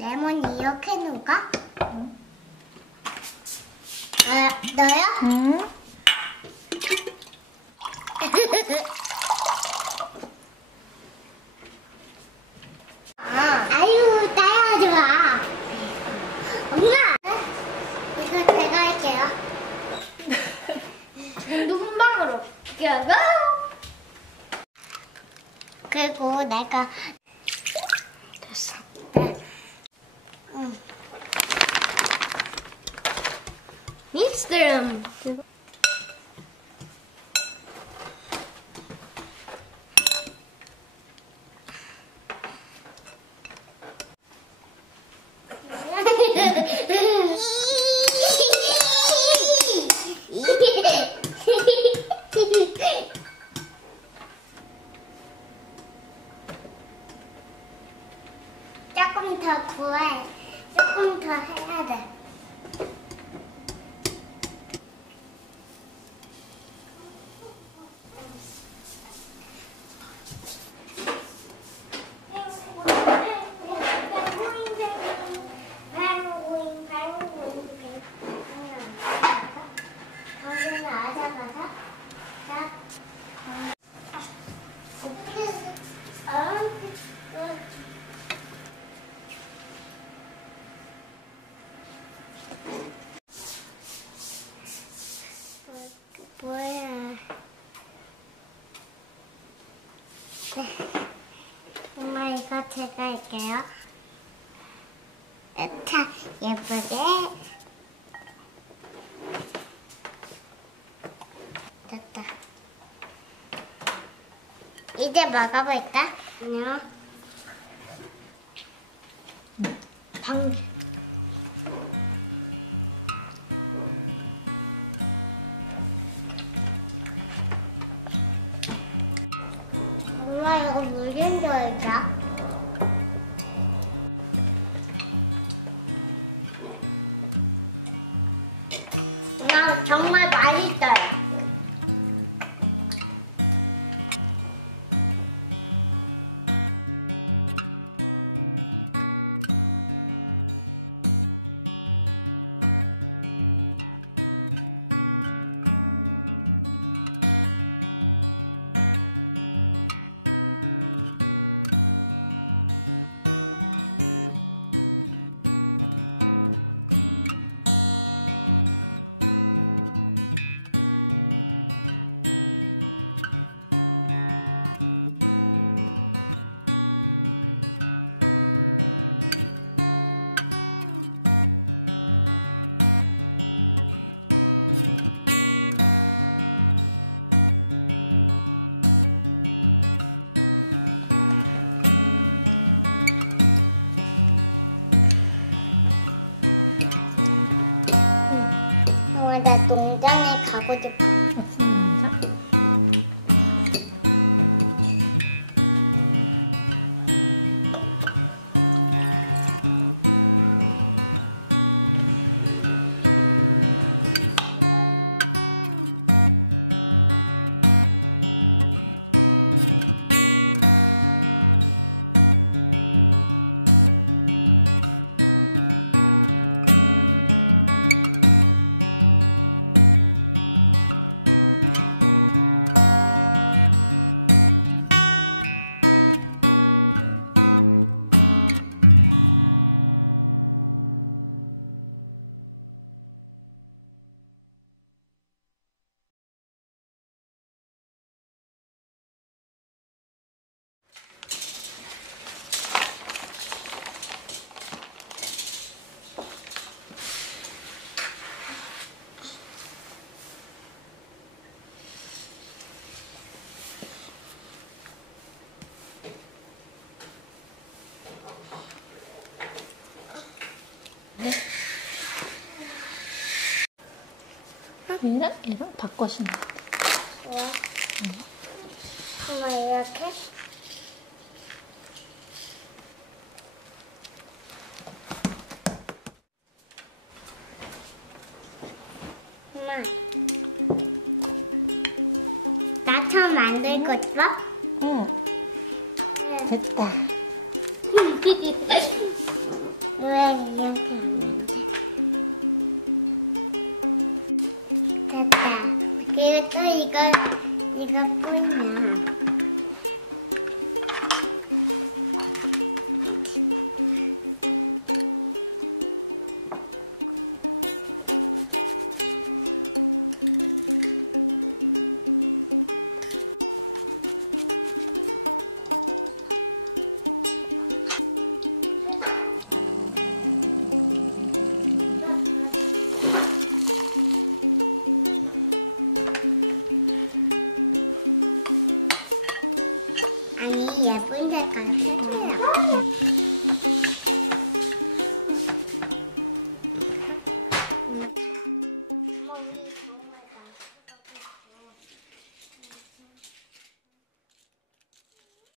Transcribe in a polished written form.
레몬 이렇게 녹아? 응. 아, 너요? 응. 아유, 따라하지 마. 엄마! 이거 제가 할게요. 누군 방으로. 여보! 그리고 내가 됐어. 네. 응. 믹스름. 조금 더 구해. 조금 더 해야 돼. 뭐야? 네. 엄마 이거 제가 할게요. 자, 예쁘게. 됐다. 이제 먹어볼까? 안녕. 방귀. 엄마 이거 무슨 소리야? 나 정말 맛있어요. 나 농장에 가고 싶어. 네. 얘랑 바꿔신다. 왜? 엄마 이렇게? 엄마 나처럼 만들고 싶어? 응. 됐다.